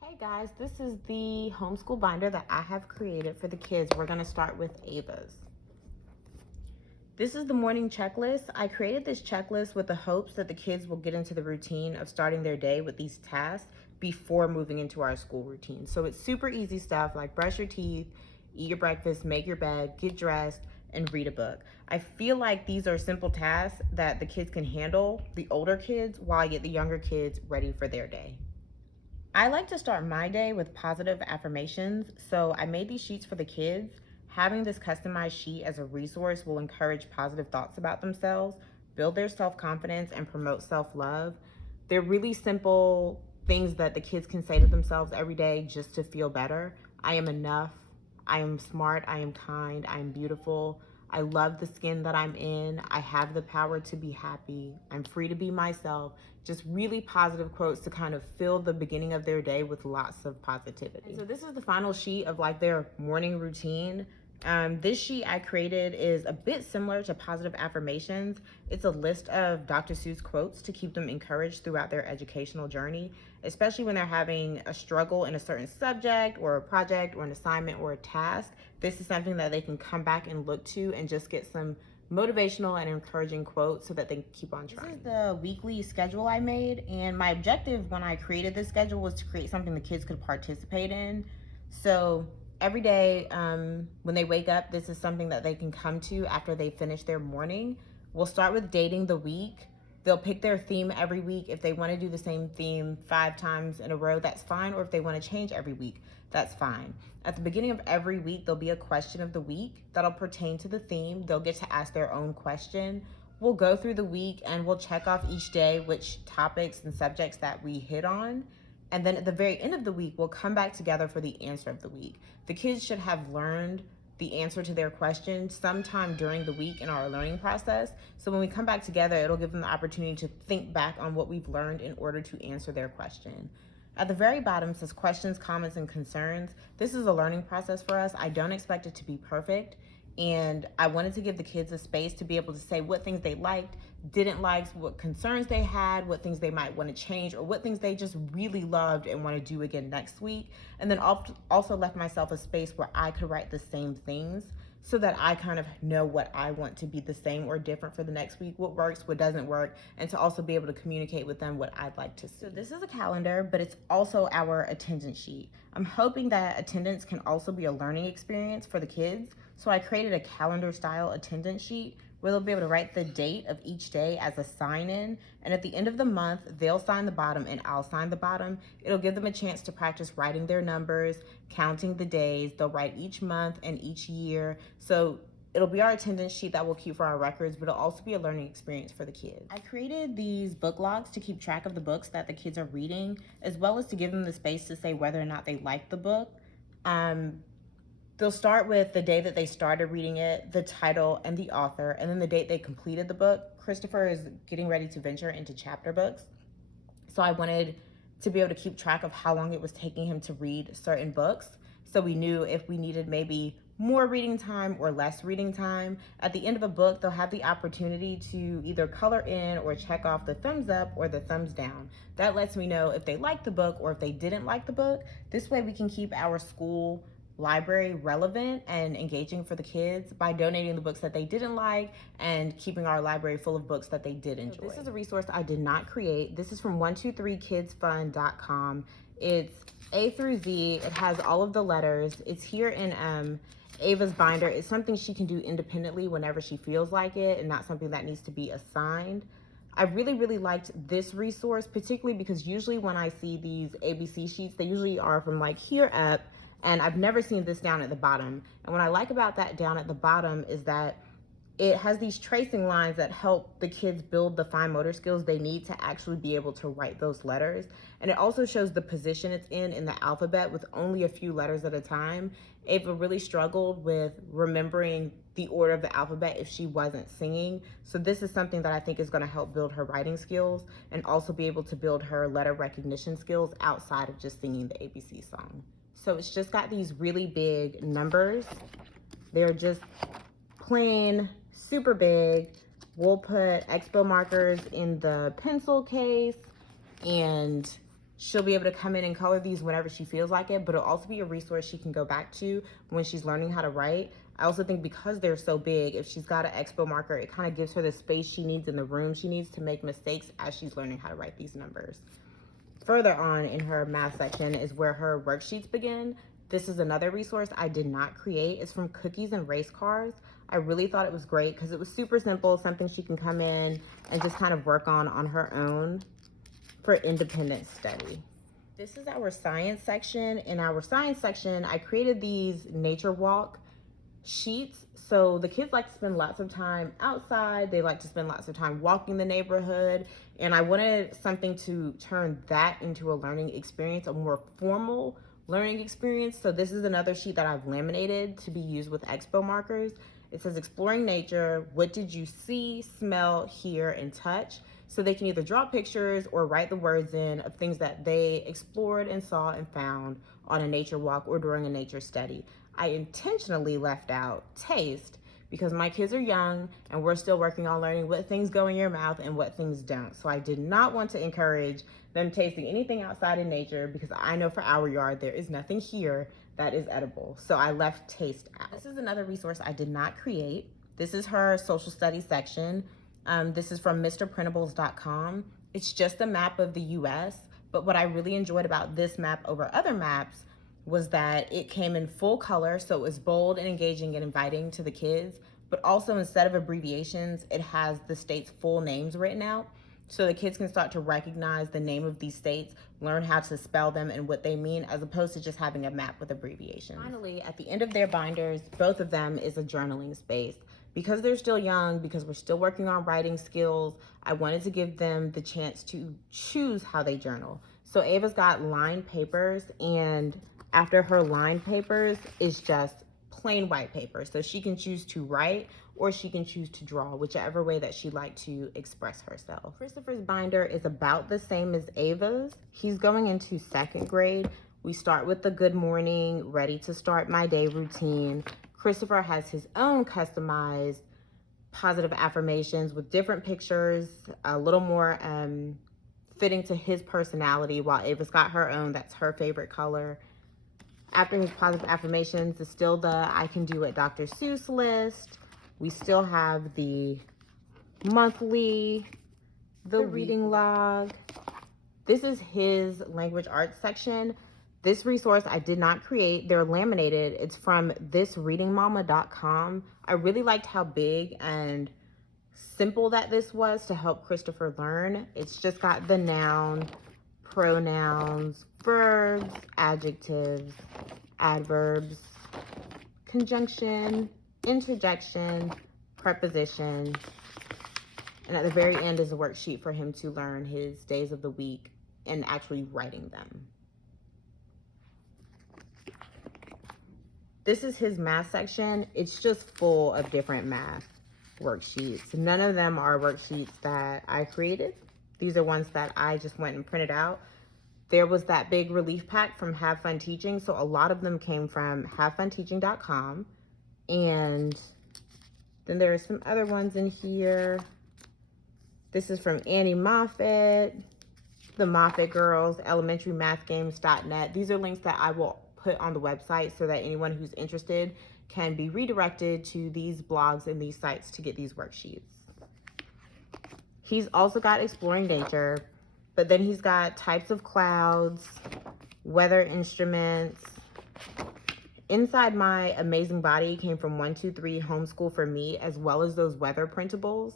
Hey guys, this is the homeschool binder that I have created for the kids. We're gonna start with Ava's. This is the morning checklist. I created this checklist with the hopes that the kids will get into the routine of starting their day with these tasks before moving into our school routine. So it's super easy stuff like brush your teeth, eat your breakfast, make your bed, get dressed, and read a book. I feel like these are simple tasks that the kids can handle, the older kids, while I get the younger kids ready for their day. I like to start my day with positive affirmations, so I made these sheets for the kids. Having this customized sheet as a resource will encourage positive thoughts about themselves, build their self-confidence, and promote self-love. They're really simple things that the kids can say to themselves every day just to feel better. I am enough. I am smart. I am kind. I am beautiful. I love the skin that I'm in. I have the power to be happy. I'm free to be myself. Just really positive quotes to kind of fill the beginning of their day with lots of positivity. And so this is the final sheet of like their morning routine. This sheet I created is a bit similar to positive affirmations. It's a list of Dr. Seuss quotes to keep them encouraged throughout their educational journey, especially when they're having a struggle in a certain subject or a project or an assignment or a task. This is something that they can come back and look to and just get some motivational and encouraging quotes so that they can keep on trying. This is the weekly schedule I made, and my objective when I created this schedule was to create something the kids could participate in. So every day when they wake up, this is something that they can come to after they finish their morning. We'll start with dating the week. They'll pick their theme every week. If they want to do the same theme 5 times in a row, that's fine. Or if they want to change every week, that's fine. At the beginning of every week, there'll be a question of the week that'll pertain to the theme. They'll get to ask their own question. We'll go through the week and we'll check off each day which topics and subjects that we hit on. And then at the very end of the week, we'll come back together for the answer of the week. The kids should have learned the answer to their question sometime during the week in our learning process. So when we come back together, it'll give them the opportunity to think back on what we've learned in order to answer their question. At the very bottom says questions, comments, and concerns. This is a learning process for us. I don't expect it to be perfect. And I wanted to give the kids a space to be able to say what things they liked, didn't like, what concerns they had, what things they might want to change, or what things they just really loved and want to do again next week. And then also left myself a space where I could write the same things so that I kind of know what I want to be the same or different for the next week, what works, what doesn't work, and to also be able to communicate with them what I'd like to see. So this is a calendar, but it's also our attendance sheet. I'm hoping that attendance can also be a learning experience for the kids. So I created a calendar style attendance sheet where they'll be able to write the date of each day as a sign in. And at the end of the month, they'll sign the bottom and I'll sign the bottom. It'll give them a chance to practice writing their numbers, counting the days. They'll write each month and each year. So it'll be our attendance sheet that we'll keep for our records, but it'll also be a learning experience for the kids. I created these book logs to keep track of the books that the kids are reading, as well as to give them the space to say whether or not they like the book. They'll start with the day that they started reading it, the title, and the author, and then the date they completed the book. Christopher is getting ready to venture into chapter books. So I wanted to be able to keep track of how long it was taking him to read certain books. So we knew if we needed maybe more reading time or less reading time. At the end of a book, they'll have the opportunity to either color in or check off the thumbs up or the thumbs down. That lets me know if they liked the book or if they didn't like the book. This way we can keep our school library relevant and engaging for the kids by donating the books that they didn't like and keeping our library full of books that they did enjoy. This is a resource I did not create. This is from 123kidsfun.com. It's A through Z. It has all of the letters. It's here in Ava's binder. It's something she can do independently whenever she feels like it and not something that needs to be assigned. I really liked this resource, particularly because usually when I see these ABC sheets, they usually are from like here up, and I've never seen this down at the bottom. And what I like about that down at the bottom is that it has these tracing lines that help the kids build the fine motor skills they need to actually be able to write those letters. And it also shows the position it's in the alphabet with only a few letters at a time. Ava really struggled with remembering the order of the alphabet if she wasn't singing. So this is something that I think is going to help build her writing skills and also be able to build her letter recognition skills outside of just singing the ABC song. So it's just got these really big numbers. They're just plain super big. We'll put expo markers in the pencil case, and she'll be able to come in and color these whenever she feels like it, but it'll also be a resource she can go back to when she's learning how to write. I also think because they're so big, if she's got an expo marker, it kind of gives her the space she needs in the room she needs to make mistakes as she's learning how to write these numbers. Further on in her math section is where her worksheets begin. This is another resource I did not create. It's from Cookies and Race Cars. I really thought it was great because it was super simple, something she can come in and just kind of work on her own for independent study. This is our science section. In our science section, I created these nature walk sheets. So the kids like to spend lots of time outside. They like to spend lots of time walking the neighborhood. And I wanted something to turn that into a learning experience, a more formal learning experience. So this is another sheet that I've laminated to be used with expo markers. It says exploring nature. What did you see, smell, hear, and touch? So they can either draw pictures or write the words in of things that they explored and saw and found on a nature walk or during a nature study. I intentionally left out taste because my kids are young and we're still working on learning what things go in your mouth and what things don't. So I did not want to encourage them tasting anything outside in nature because I know for our yard there is nothing here that is edible. So I left taste out. This is another resource I did not create. This is her social studies section. This is from MrPrintables.com. It's just a map of the US, but what I really enjoyed about this map over other maps was that it came in full color, so it was bold and engaging and inviting to the kids, but also instead of abbreviations, it has the states' full names written out, so the kids can start to recognize the name of these states, learn how to spell them and what they mean, as opposed to just having a map with abbreviations. Finally, at the end of their binders, both of them is a journaling space. Because they're still young, because we're still working on writing skills, I wanted to give them the chance to choose how they journal. So Ava's got lined papers, and after her lined papers is just plain white paper. So she can choose to write or she can choose to draw, whichever way that she'd like to express herself. Christopher's binder is about the same as Ava's. He's going into second grade. We start with the good morning, ready to start my day routine. Christopher has his own customized positive affirmations with different pictures, a little more fitting to his personality, while Ava's got her own, that's her favorite color. After his positive affirmations is still the I can do it Dr. Seuss list. We still have the monthly, the reading log. This is his language arts section. This resource I did not create. They're laminated. It's from thisreadingmama.com. I really liked how big and simple that this was to help Christopher learn. It's just got the noun, pronouns, verbs, adjectives, adverbs, conjunction, interjection, preposition, and at the very end is a worksheet for him to learn his days of the week and actually writing them. This is his math section. It's just full of different math worksheets. None of them are worksheets that I created. These are ones that I just went and printed out. There was that big relief pack from Have Fun Teaching, so a lot of them came from havefunteaching.com. And then there are some other ones in here. This is from Annie Moffat, the Moffat Girls, elementarymathgames.net. These are links that I will put on the website so that anyone who's interested can be redirected to these blogs and these sites to get these worksheets. He's also got Exploring Nature, but then he's got types of clouds, weather instruments. Inside My Amazing Body came from 123 Homeschool for Me, as well as those weather printables.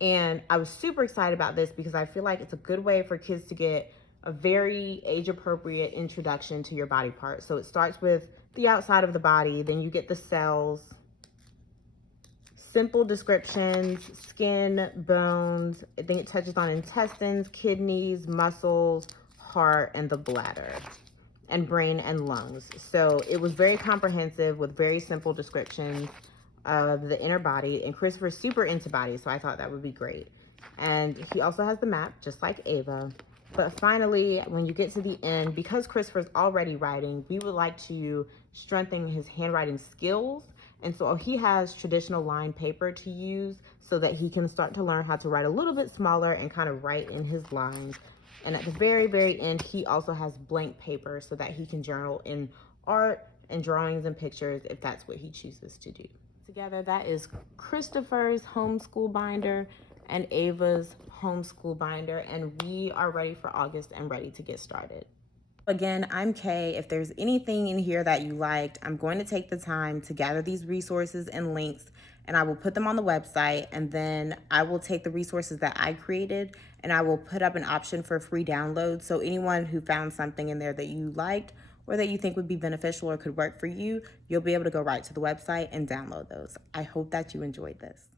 And I was super excited about this because I feel like it's a good way for kids to get a very age-appropriate introduction to your body parts. So it starts with the outside of the body, then you get the cells, simple descriptions, skin, bones. I think it touches on intestines, kidneys, muscles, heart, and the bladder, and brain and lungs. So it was very comprehensive with very simple descriptions of the inner body, and Christopher's super into bodies, so I thought that would be great. And he also has the map, just like Ava. But finally, when you get to the end, because Christopher's already writing, we would like to strengthen his handwriting skills And so he has traditional lined paper to use so that he can start to learn how to write a little bit smaller and kind of write in his lines. And at the very, very end, he also has blank paper so that he can journal in art and drawings and pictures if that's what he chooses to do. Together, that is Christopher's homeschool binder and Ava's homeschool binder, and we are ready for August and ready to get started. Again, I'm Kay. If there's anything in here that you liked, I'm going to take the time to gather these resources and links, and I will put them on the website, and then I will take the resources that I created and I will put up an option for free download. So anyone who found something in there that you liked or that you think would be beneficial or could work for you, you'll be able to go right to the website and download those. I hope that you enjoyed this.